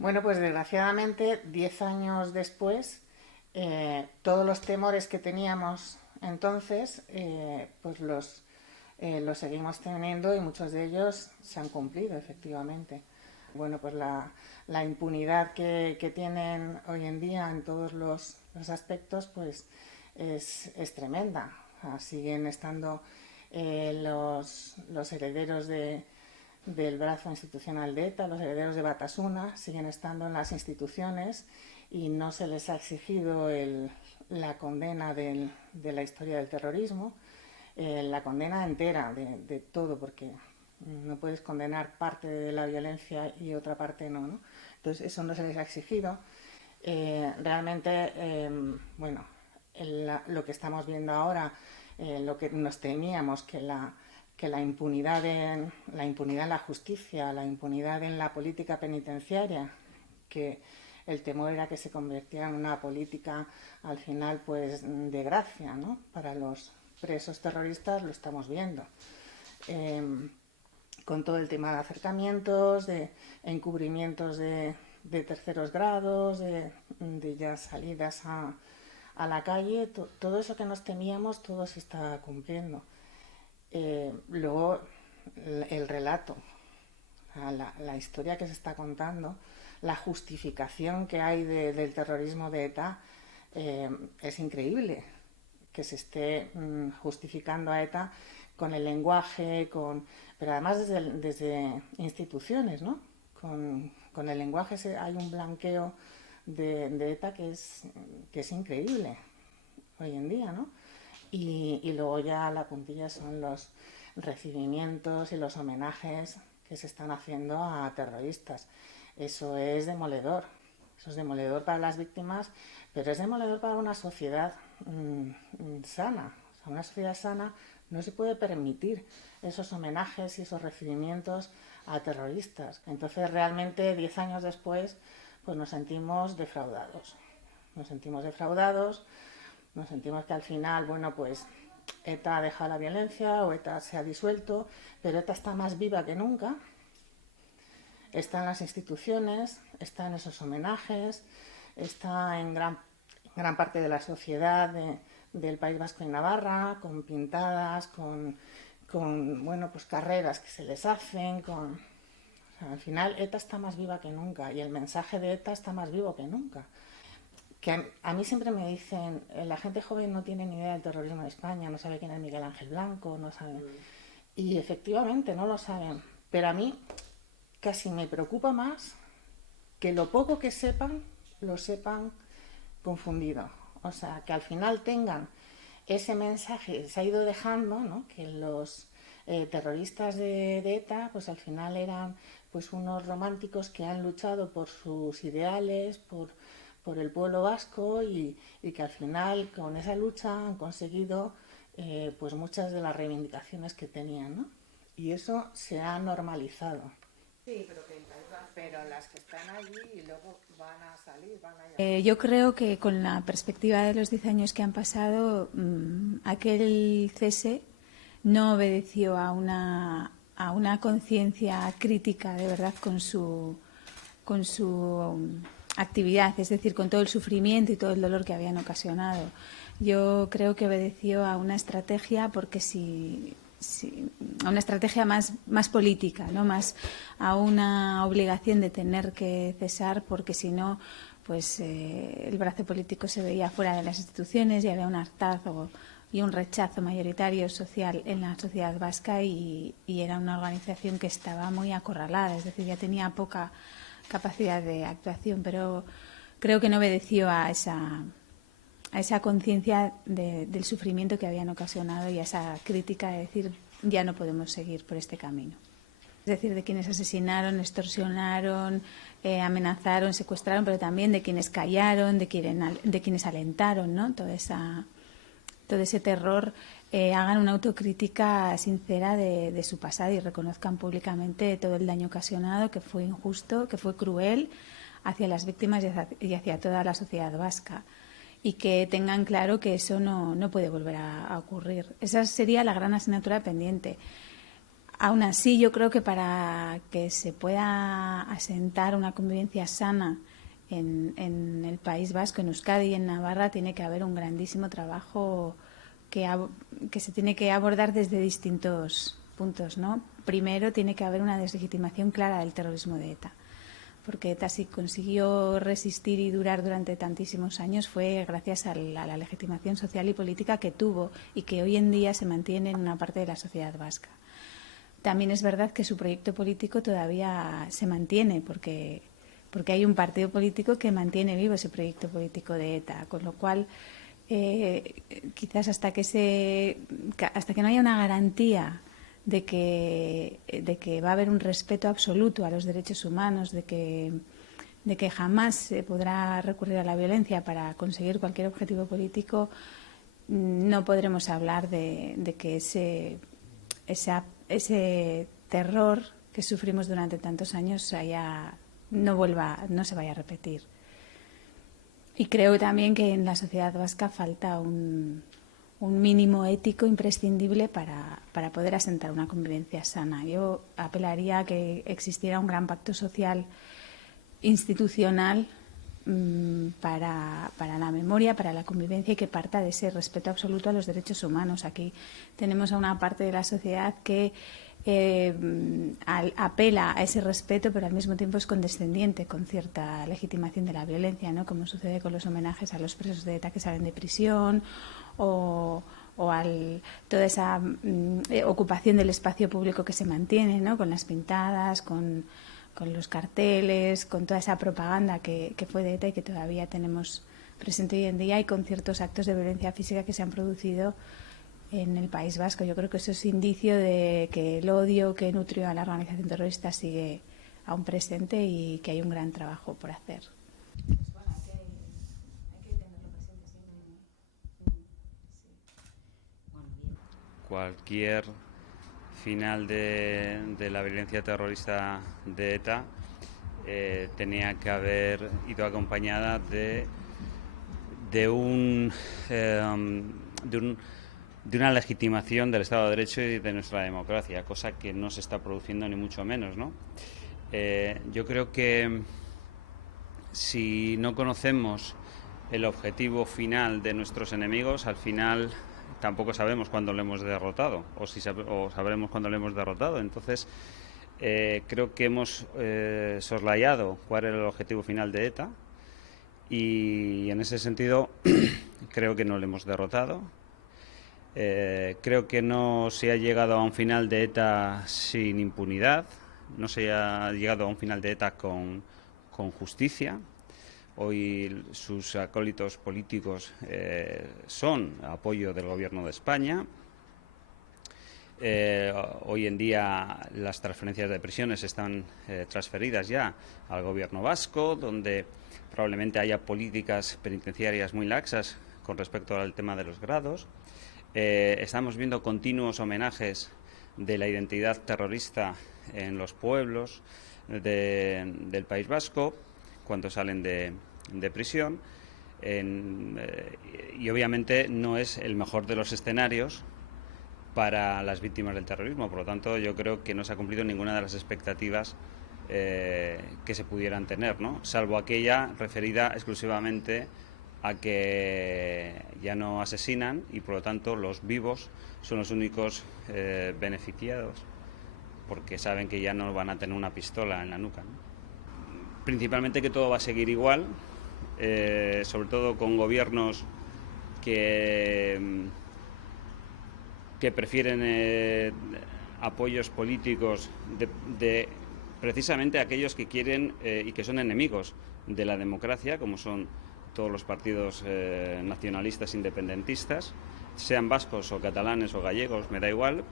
Bueno, pues desgraciadamente, 10 años después, todos los temores que teníamos entonces, pues los seguimos teniendo y muchos de ellos se han cumplido, efectivamente. Bueno, pues la impunidad que tienen hoy en día en todos los aspectos, pues es tremenda. O sea, siguen estando los herederos del brazo institucional de ETA, los herederos de Batasuna, siguen estando en las instituciones y no se les ha exigido la condena de la historia del terrorismo, la condena entera de todo, porque no puedes condenar parte de la violencia y otra parte no, ¿no? Entonces eso no se les ha exigido. Realmente, bueno, lo que estamos viendo ahora, lo que nos temíamos, que la impunidad en la justicia, la impunidad en la política penitenciaria, que el temor era que se convirtiera en una política al final pues de gracia, ¿no? Para los presos terroristas lo estamos viendo. Con todo el tema de acercamientos, de encubrimientos de terceros grados, de ya salidas a la calle, todo eso que nos temíamos, todo se está cumpliendo. Luego, el relato, la historia que se está contando, la justificación que hay del terrorismo de ETA, es increíble que se esté justificando a ETA con el lenguaje, pero además desde instituciones, ¿no? Con el lenguaje hay un blanqueo de ETA que es increíble hoy en día, ¿no? Y luego ya la puntilla son los recibimientos y los homenajes que se están haciendo a terroristas. Eso es demoledor. Eso es demoledor para las víctimas, pero es demoledor para una sociedad sana. O sea, una sociedad sana no se puede permitir esos homenajes y esos recibimientos a terroristas. Entonces, realmente, 10 años después, pues nos sentimos defraudados. Nos sentimos defraudados, nos sentimos que al final, bueno, pues ETA ha dejado la violencia o ETA se ha disuelto, pero ETA está más viva que nunca, está en las instituciones, está en esos homenajes, está en gran parte de la sociedad del País Vasco y Navarra, con pintadas, con bueno, pues carreras que se les hacen, o sea, al final ETA está más viva que nunca y el mensaje de ETA está más vivo que nunca. Que a mí siempre me dicen, la gente joven no tiene ni idea del terrorismo en España, no sabe quién es Miguel Ángel Blanco, no sabe. Y efectivamente no lo saben, pero a mí casi me preocupa más que lo poco que sepan, lo sepan confundido. O sea, que al final tengan ese mensaje, se ha ido dejando, ¿no? Que los terroristas de ETA, pues al final eran pues unos románticos que han luchado por sus ideales, por el pueblo vasco y que al final con esa lucha han conseguido pues muchas de las reivindicaciones que tenían, ¿no? Y eso se ha normalizado. Sí, pero las que están allí y luego van a salir, van a Yo creo que con la perspectiva de los 10 años que han pasado, aquel cese no obedeció a una conciencia crítica de verdad con su actividad, es decir, con todo el sufrimiento y todo el dolor que habían ocasionado. Yo creo que obedeció a una estrategia, porque a una estrategia más política, ¿no? Más a una obligación de tener que cesar, porque si no, pues el brazo político se veía fuera de las instituciones y había un hartazgo y un rechazo mayoritario social en la sociedad vasca y era una organización que estaba muy acorralada, es decir, ya tenía poca capacidad de actuación, pero creo que no obedeció a esa conciencia del sufrimiento que habían ocasionado y a esa crítica de decir ya no podemos seguir por este camino. Es decir, de quienes asesinaron, extorsionaron, amenazaron, secuestraron, pero también de quienes callaron, de quienes alentaron, ¿no? Todo ese terror, hagan una autocrítica sincera de su pasado y reconozcan públicamente todo el daño ocasionado, que fue injusto, que fue cruel hacia las víctimas y hacia toda la sociedad vasca. Y que tengan claro que eso no puede volver a ocurrir. Esa sería la gran asignatura pendiente. Aún así, yo creo que para que se pueda asentar una convivencia sana en el País Vasco, en Euskadi y en Navarra, tiene que haber un grandísimo trabajo que se tiene que abordar desde distintos puntos, ¿no? Primero, tiene que haber una deslegitimación clara del terrorismo de ETA, porque ETA si consiguió resistir y durar durante tantísimos años fue gracias a la legitimación social y política que tuvo y que hoy en día se mantiene en una parte de la sociedad vasca. También es verdad que su proyecto político todavía se mantiene, porque hay un partido político que mantiene vivo ese proyecto político de ETA, con lo cual quizás hasta que no haya una garantía de que va a haber un respeto absoluto a los derechos humanos, de que jamás se podrá recurrir a la violencia para conseguir cualquier objetivo político, no podremos hablar de que ese terror que sufrimos durante tantos años no se vaya a repetir. Y creo también que en la sociedad vasca falta un mínimo ético imprescindible para poder asentar una convivencia sana. Yo apelaría a que existiera un gran pacto social institucional para la memoria, para la convivencia y que parta de ese respeto absoluto a los derechos humanos. Aquí tenemos a una parte de la sociedad que apela a ese respeto, pero al mismo tiempo es condescendiente con cierta legitimación de la violencia, ¿no? Como sucede con los homenajes a los presos de ETA que salen de prisión o toda esa ocupación del espacio público que se mantiene, ¿no? Con las pintadas, con los carteles, con toda esa propaganda que fue de ETA y que todavía tenemos presente hoy en día, y con ciertos actos de violencia física que se han producido en el País Vasco. Yo creo que eso es indicio de que el odio que nutrió a la organización terrorista sigue aún presente y que hay un gran trabajo por hacer. Cualquier final de la violencia terrorista de ETA tenía que haber ido acompañada de una legitimación del Estado de Derecho y de nuestra democracia, cosa que no se está produciendo ni mucho menos, ¿no? Yo creo que si no conocemos el objetivo final de nuestros enemigos, al final tampoco sabemos cuándo lo hemos derrotado o sabremos cuándo lo hemos derrotado. Entonces, creo que hemos soslayado cuál era el objetivo final de ETA y en ese sentido creo que no lo hemos derrotado. Creo que no se ha llegado a un final de ETA sin impunidad, no se ha llegado a un final de ETA con justicia. Hoy sus acólitos políticos son apoyo del Gobierno de España. Hoy en día las transferencias de prisiones están transferidas ya al Gobierno vasco, donde probablemente haya políticas penitenciarias muy laxas con respecto al tema de los grados. Estamos viendo continuos homenajes de la identidad terrorista en los pueblos del País Vasco cuando salen de prisión y obviamente no es el mejor de los escenarios para las víctimas del terrorismo. Por lo tanto, yo creo que no se ha cumplido ninguna de las expectativas que se pudieran tener, ¿no? Salvo aquella referida exclusivamente a que ya no asesinan y por lo tanto los vivos son los únicos beneficiados porque saben que ya no van a tener una pistola en la nuca, ¿no? Principalmente que todo va a seguir igual, sobre todo con gobiernos que prefieren apoyos políticos de precisamente aquellos que quieren y que son enemigos de la democracia, como son todos los partidos nacionalistas independentistas, sean vascos o catalanes o gallegos, me da igual,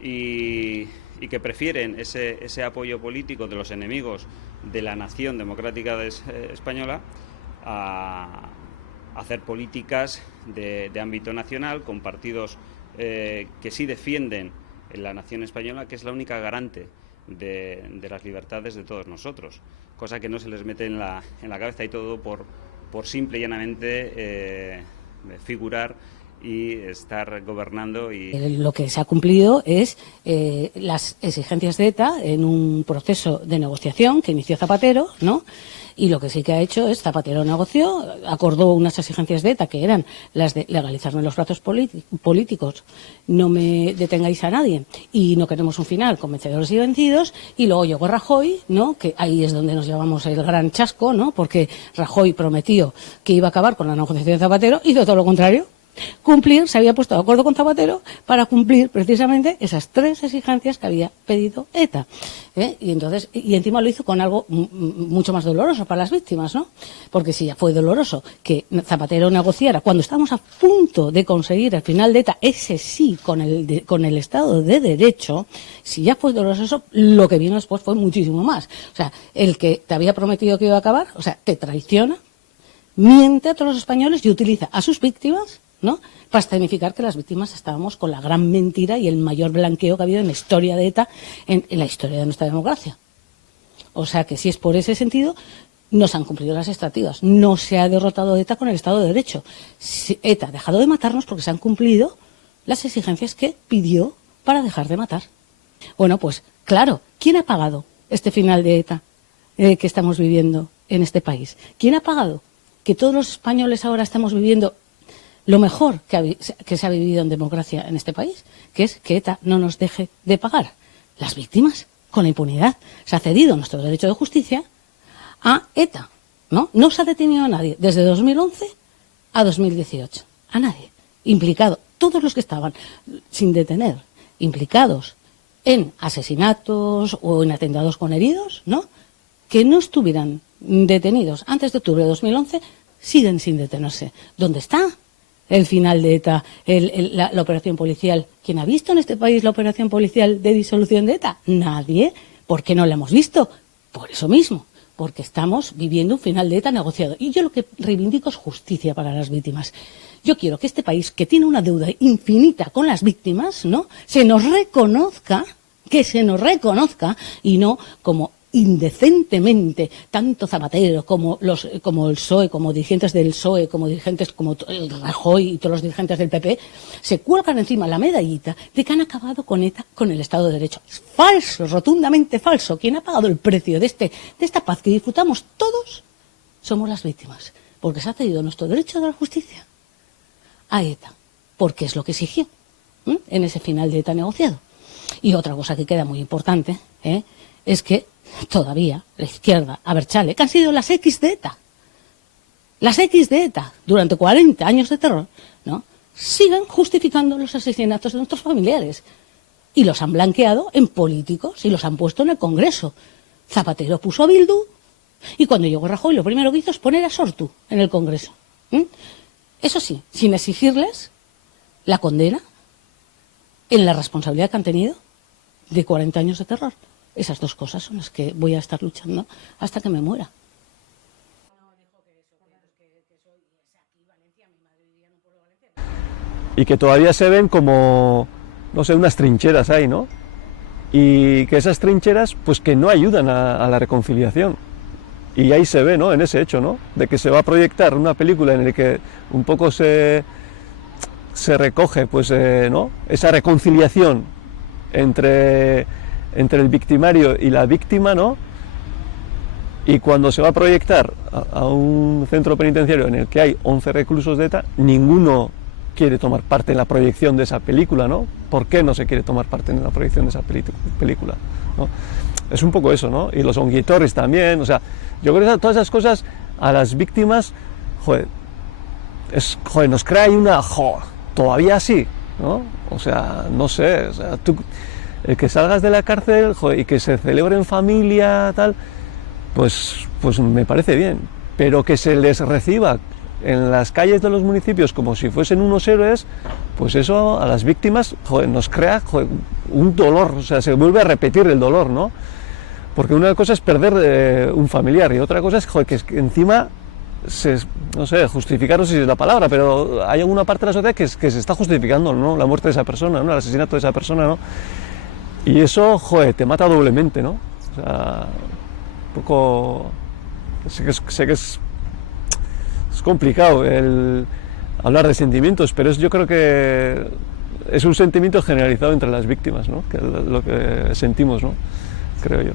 y que prefieren ese apoyo político de los enemigos de la nación democrática española a hacer políticas de ámbito nacional con partidos que sí defienden la nación española, que es la única garante de las libertades de todos nosotros, cosa que no se les mete en la cabeza, y todo por simple y llanamente figurar y estar gobernando. Lo que se ha cumplido es las exigencias de ETA en un proceso de negociación que inició Zapatero, ¿no? Y lo que sí que ha hecho es Zapatero negoció, acordó unas exigencias de ETA que eran las de legalizarme los brazos políticos, no me detengáis a nadie y no queremos un final con vencedores y vencidos. Y luego llegó Rajoy, ¿no? Que ahí es donde nos llevamos el gran chasco, ¿no? Porque Rajoy prometió que iba a acabar con la negociación de Zapatero, hizo todo lo contrario. Se había puesto de acuerdo con Zapatero para cumplir precisamente esas 3 exigencias que había pedido ETA. Y entonces, y encima lo hizo con algo mucho más doloroso para las víctimas, ¿no? Porque si ya fue doloroso que Zapatero negociara cuando estábamos a punto de conseguir el final de ETA, ese sí, con el Estado de Derecho, si ya fue doloroso eso, lo que vino después fue muchísimo más. O sea, el que te había prometido que iba a acabar, o sea, te traiciona, miente a todos los españoles y utiliza a sus víctimas, ¿no? Para escenificar que las víctimas estábamos con la gran mentira y el mayor blanqueo que ha habido en la historia de ETA, en la historia de nuestra democracia. O sea que si es por ese sentido, no se han cumplido las expectativas. No se ha derrotado ETA con el Estado de Derecho. ETA ha dejado de matarnos porque se han cumplido las exigencias que pidió para dejar de matar. Bueno, pues claro, ¿quién ha pagado este final de ETA que estamos viviendo en este país? ¿Quién ha pagado que todos los españoles ahora estamos viviendo lo mejor que se ha vivido en democracia en este país, que es que ETA no nos deje de pagar? Las víctimas, con la impunidad. Se ha cedido nuestro derecho de justicia a ETA, ¿no? No se ha detenido a nadie desde 2011 a 2018. A nadie. Implicado. Todos los que estaban sin detener, implicados en asesinatos o en atentados con heridos, ¿no? Que no estuvieran detenidos antes de octubre de 2011, siguen sin detenerse. ¿Dónde está el final de ETA, la operación policial? ¿Quién ha visto en este país la operación policial de disolución de ETA? Nadie. ¿Por qué no la hemos visto? Por eso mismo, porque estamos viviendo un final de ETA negociado. Y yo lo que reivindico es justicia para las víctimas. Yo quiero que este país, que tiene una deuda infinita con las víctimas, ¿no?, se nos reconozca, que se nos reconozca, y no como indecentemente tanto Zapatero como el PSOE, como dirigentes del PSOE, como dirigentes como el Rajoy y todos los dirigentes del PP, se cuelgan encima la medallita de que han acabado con ETA, con el Estado de Derecho. Es falso, rotundamente falso. Quien ha pagado el precio de esta paz que disfrutamos todos somos las víctimas, porque se ha cedido nuestro derecho de la justicia a ETA, porque es lo que exigió en ese final de ETA negociado. Y otra cosa que queda muy importante es que todavía la izquierda, Abertzale, que han sido las X de ETA durante 40 años de terror, ¿no?, siguen justificando los asesinatos de nuestros familiares y los han blanqueado en políticos y los han puesto en el Congreso. Zapatero puso a Bildu y cuando llegó Rajoy lo primero que hizo es poner a Sortu en el Congreso. Eso sí, sin exigirles la condena en la responsabilidad que han tenido de 40 años de terror. Esas dos cosas son las que voy a estar luchando hasta que me muera. Y que todavía se ven como, no sé, unas trincheras ahí, ¿no? Y que esas trincheras, pues que no ayudan a la reconciliación. Y ahí se ve, ¿no?, en ese hecho, ¿no?, de que se va a proyectar una película en la que un poco se recoge, pues, ¿no?, esa reconciliación entre el victimario y la víctima, ¿no? Y cuando se va a proyectar a un centro penitenciario en el que hay 11 reclusos de ETA, ninguno quiere tomar parte en la proyección de esa película, ¿no? ¿Por qué no se quiere tomar parte en la proyección de esa película, ¿no? Es un poco eso, ¿no? Y los onguitorris también, o sea, yo creo que todas esas cosas a las víctimas, nos crea ahí una, todavía así, ¿no? O sea, no sé, o sea, el que salgas de la cárcel, y que se celebre en familia, tal, pues me parece bien, pero que se les reciba en las calles de los municipios como si fuesen unos héroes, pues eso a las víctimas, nos crea un dolor, o sea, se vuelve a repetir el dolor, ¿no? Porque una cosa es perder un familiar y otra cosa es que encima, no sé, justificar, no sé si es la palabra, pero hay alguna parte de la sociedad que se está justificando, ¿no?, la muerte de esa persona, ¿no?, el asesinato de esa persona, ¿no? Y eso, te mata doblemente, ¿no? O sea, un poco... Sé que es complicado hablar de sentimientos, pero yo creo que es un sentimiento generalizado entre las víctimas, ¿no? Que es lo que sentimos, ¿no? Creo yo.